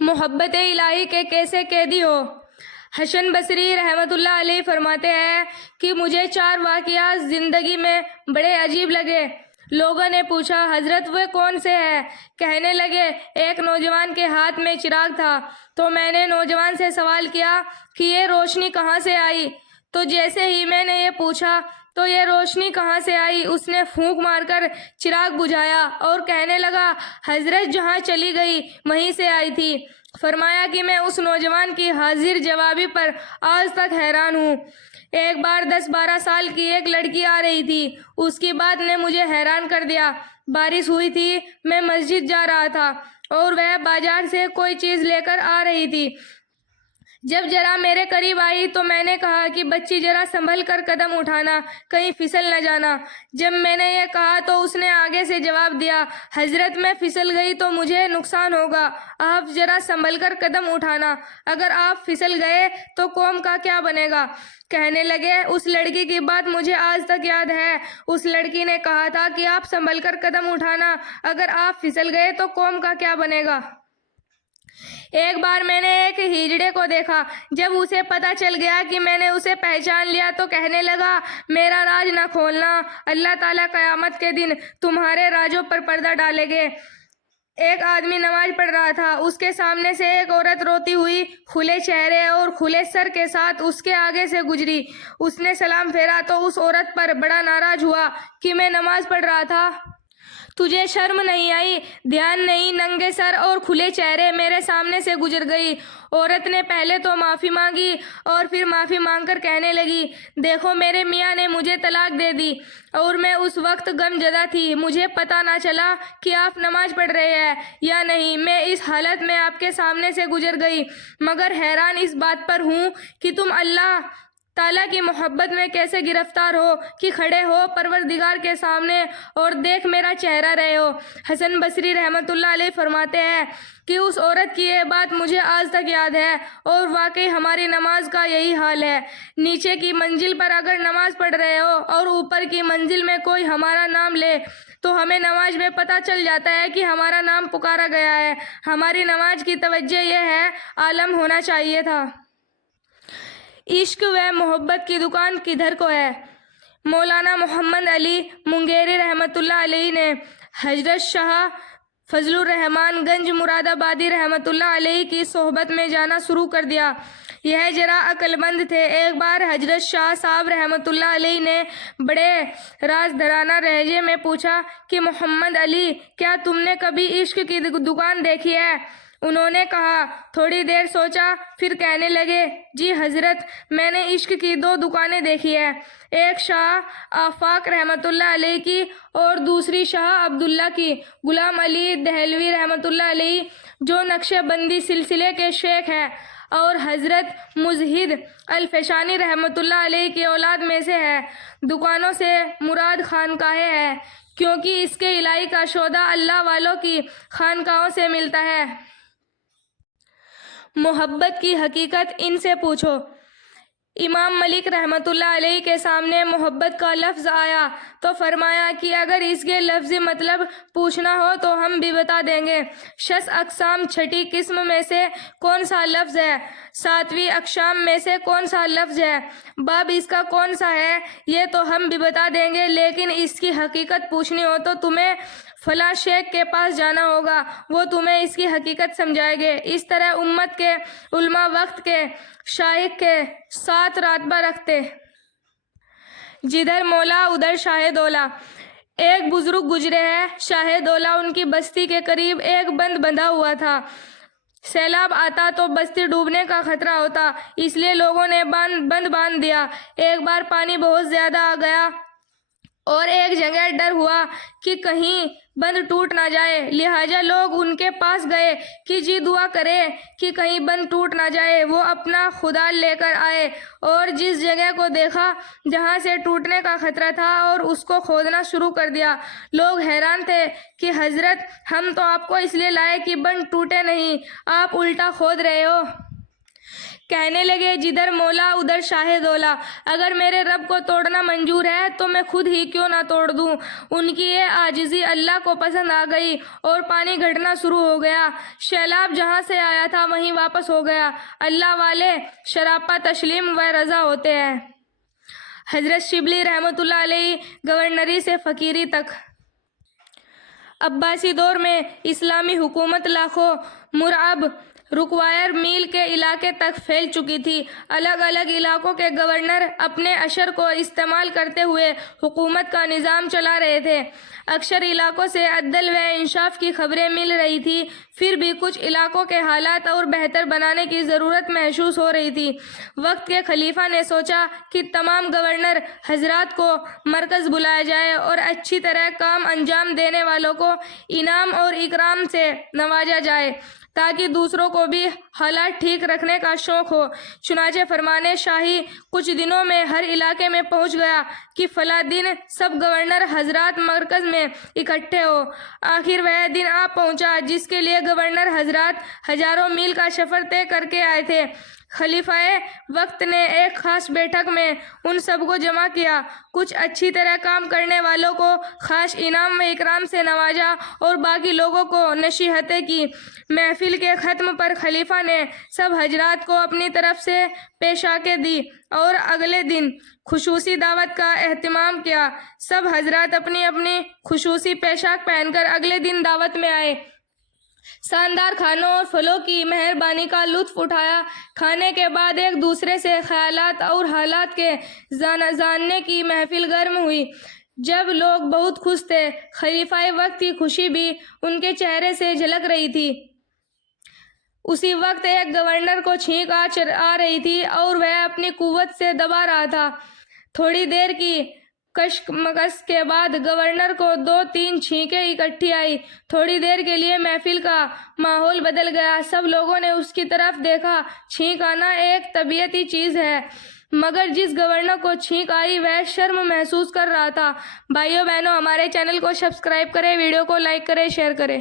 محبت الہی کے کیسے قیدی ہو؟ حسن بصری رحمۃ اللہ علیہ فرماتے ہیں کہ مجھے 4 واقعات زندگی میں بڑے عجیب لگے۔ لوگوں نے پوچھا، حضرت وہ کون سے ہیں؟ کہنے لگے، ایک نوجوان کے ہاتھ میں چراغ تھا، تو میں نے نوجوان سے سوال کیا کہ یہ روشنی کہاں سے آئی؟ تو جیسے ہی میں نے یہ پوچھا تو یہ روشنی کہاں سے آئی، اس نے پھونک مار کر چراغ بجھایا اور کہنے لگا، حضرت جہاں چلی گئی وہیں سے آئی تھی۔ فرمایا کہ میں اس نوجوان کی حاضر جوابی پر آج تک حیران ہوں۔ ایک بار 10-12 سال کی ایک لڑکی آ رہی تھی، اس کی بات نے مجھے حیران کر دیا۔ بارش ہوئی تھی، میں مسجد جا رہا تھا اور وہ بازار سے کوئی چیز لے کر آ رہی تھی۔ جب ذرا میرے قریب آئی تو میں نے کہا کہ بچی ذرا سنبھل کر قدم اٹھانا، کہیں پھسل نہ جانا۔ جب میں نے یہ کہا تو اس نے آگے سے جواب دیا، حضرت میں پھسل گئی تو مجھے نقصان ہوگا، آپ ذرا سنبھل کر قدم اٹھانا، اگر آپ پھسل گئے تو قوم کا کیا بنے گا؟ کہنے لگے، اس لڑکی کی بات مجھے آج تک یاد ہے، اس لڑکی نے کہا تھا کہ آپ سنبھل کر قدم اٹھانا، اگر آپ پھسل گئے تو قوم کا کیا بنے گا؟ ایک بار میں نے ایک ہجڑے کو دیکھا، جب اسے پتہ چل گیا کہ میں نے اسے پہچان لیا تو کہنے لگا، میرا راز نہ کھولنا، اللہ تعالیٰ قیامت کے دن تمہارے رازوں پر پردہ ڈالیں گے۔ ایک آدمی نماز پڑھ رہا تھا، اس کے سامنے سے ایک عورت روتی ہوئی کھلے چہرے اور کھلے سر کے ساتھ اس کے آگے سے گزری۔ اس نے سلام پھیرا تو اس عورت پر بڑا ناراض ہوا کہ میں نماز پڑھ رہا تھا، تجھے شرم نہیں آئی؟ دھیان نہیں، ننگے سر اور کھلے چہرے میرے سامنے سے گزر گئی۔ عورت نے پہلے تو معافی مانگی اور پھر معافی مانگ کر کہنے لگی، دیکھو میرے میاں نے مجھے طلاق دے دی اور میں اس وقت غم زدہ تھی، مجھے پتہ نہ چلا کہ آپ نماز پڑھ رہے ہیں یا نہیں، میں اس حالت میں آپ کے سامنے سے گزر گئی، مگر حیران اس بات پر ہوں کہ تم اللہ تعالیٰ کی محبت میں کیسے گرفتار ہو کہ کھڑے ہو پروردگار کے سامنے اور دیکھ میرا چہرہ رہے ہو۔ حسن بصری رحمۃ اللہ علیہ فرماتے ہیں کہ اس عورت کی یہ بات مجھے آج تک یاد ہے، اور واقعی ہماری نماز کا یہی حال ہے۔ نیچے کی منزل پر اگر نماز پڑھ رہے ہو اور اوپر کی منزل میں کوئی ہمارا نام لے تو ہمیں نماز میں پتہ چل جاتا ہے کہ ہمارا نام پکارا گیا ہے۔ ہماری نماز کی توجہ یہ ہے، عالم ہونا چاہیے تھا۔ عشق و محبت کی دکان کدھر کو ہے؟ مولانا محمد علی منگیری رحمۃ اللہ علیہ نے حضرت شاہ فضل الرحمان گنج مراد آبادی رحمۃ اللہ علیہ کی صحبت میں جانا شروع کر دیا۔ یہ ذرا عقل مند تھے۔ ایک بار حضرت شاہ صاحب رحمۃ اللہ علیہ نے بڑے رازدارانہ لہجے میں پوچھا کہ محمد علی، کیا تم نے کبھی عشق کی دکان دیکھی ہے؟ انہوں نے کہا، تھوڑی دیر سوچا، پھر کہنے لگے، جی حضرت، میں نے عشق کی 2 دکانیں دیکھی ہیں، ایک شاہ آفاق رحمۃ اللہ علیہ کی اور دوسری شاہ عبداللہ کی۔ غلام علی دہلوی رحمۃ اللہ علیہ جو نقش بندی سلسلے کے شیخ ہیں اور حضرت مزہد الفشانی رحمۃ اللہ علیہ کی اولاد میں سے ہے۔ دکانوں سے مراد خانقاہیں ہیں، کیونکہ اس کے الہی کا سودا اللہ والوں کی خانقاہوں سے ملتا ہے۔ محبت کی حقیقت ان سے پوچھو۔ امام ملک رحمۃ اللہ علیہ کے سامنے محبت کا لفظ آیا تو فرمایا کہ اگر اس کے لفظی مطلب پوچھنا ہو تو ہم بھی بتا دیں گے۔ 6 اقسام 6ٹھی قسم میں سے کون سا لفظ ہے؟ 7ویں اقسام میں سے کون سا لفظ ہے؟ باب اس کا کون سا ہے؟ یہ تو ہم بھی بتا دیں گے، لیکن اس کی حقیقت پوچھنی ہو تو تمہیں فلاں شیخ کے پاس جانا ہوگا، وہ تمہیں اس کی حقیقت سمجھائیں گے۔ اس طرح امت کے علماء وقت کے شائخ کے ساتھ رابطہ رکھتے، جدھر مولا ادھر شاہ دولہ۔ ایک بزرگ گزرے ہیں، شاہ دولہ ان کی بستی کے قریب ایک بند بندھا ہوا تھا۔ سیلاب آتا تو بستی ڈوبنے کا خطرہ ہوتا، اس لیے لوگوں نے بند باندھ دیا۔ ایک بار پانی بہت زیادہ آ گیا اور ایک جگہ ڈر ہوا کہ کہیں بند ٹوٹ نہ جائے، لہٰذا لوگ ان کے پاس گئے کہ جی دعا کرے کہ کہیں بند ٹوٹ نہ جائے۔ وہ اپنا خدا لے کر آئے اور جس جگہ کو دیکھا جہاں سے ٹوٹنے کا خطرہ تھا اور اس کو کھودنا شروع کر دیا۔ لوگ حیران تھے کہ حضرت، ہم تو آپ کو اس لیے لائے کہ بند ٹوٹے نہیں، آپ الٹا کھود رہے ہو۔ کہنے لگے جدھر مولا ادھر شاہ دولا، اگر میرے رب کو توڑنا منظور ہے تو میں خود ہی کیوں نہ توڑ دوں۔ ان کی یہ عاجزی اللہ کو پسند آ گئی اور پانی گھٹنا شروع ہو گیا۔ سیلاب جہاں سے آیا تھا وہیں واپس ہو گیا۔ اللہ والے شراپا تسلیم و رضا ہوتے ہیں۔ حضرت شبلی رحمۃ اللہ علیہ گورنری سے فقیری تک۔ عباسی دور میں اسلامی حکومت لاکھوں مربع رکوائر میل کے علاقے تک پھیل چکی تھی۔ الگ الگ علاقوں کے گورنر اپنے اشر کو استعمال کرتے ہوئے حکومت کا نظام چلا رہے تھے۔ اکثر علاقوں سے عدل و انصاف کی خبریں مل رہی تھی، پھر بھی کچھ علاقوں کے حالات اور بہتر بنانے کی ضرورت محسوس ہو رہی تھی۔ وقت کے خلیفہ نے سوچا کہ تمام گورنر حضرات کو مرکز بلایا جائے اور اچھی طرح کام انجام دینے والوں کو انعام اور اکرام سے نوازا جائے تاکہ دوسروں کو بھی حالات ٹھیک رکھنے کا شوق ہو۔ چنانچہ فرمان شاہی کچھ دنوں میں ہر علاقے میں پہنچ گیا کہ فلاں دن سب گورنر حضرات مرکز میں اکٹھے ہو۔ آخر وہ دن آ پہنچا جس کے لیے گورنر حضرات ہزاروں میل کا سفر طے کر کے آئے تھے۔ خلیفہ وقت نے ایک خاص بیٹھک میں ان سب کو جمع کیا، کچھ اچھی طرح کام کرنے والوں کو خاص انعام و اکرام سے نوازا اور باقی لوگوں کو نصیحتیں کی۔ محفل کے ختم پر خلیفہ نے سب حضرات کو اپنی طرف سے پیشاکیں دی اور اگلے دن خصوصی دعوت کا اہتمام کیا۔ سب حضرات اپنی اپنی خصوصی پوشاک پہن کر اگلے دن دعوت میں آئے۔ شاندار کھانوں اور پھلوں کی مہربانی کا لطف اٹھایا۔ کھانے کے بعد ایک دوسرے سے خیالات اور حالات کے جاننے کی محفل گرم ہوئی۔ جب لوگ بہت خوش تھے، خلیفہ وقت کی خوشی بھی ان کے چہرے سے جھلک رہی تھی۔ اسی وقت ایک گورنر کو چھینک آ رہی تھی اور وہ اپنی قوت سے دبا رہا تھا۔ تھوڑی دیر کی کشمکش کے بعد گورنر کو 2-3 چھینکیں اکٹھی آئی۔ تھوڑی دیر کے لیے محفل کا ماحول بدل گیا۔ سب لوگوں نے اس کی طرف دیکھا۔ چھینک آنا ایک طبیعی چیز ہے، مگر جس گورنر کو چھینک آئی وہ شرم محسوس کر رہا تھا۔ بھائیو بہنوں، ہمارے چینل کو سبسکرائب کریں، ویڈیو کو لائک کریں، شیئر کریں۔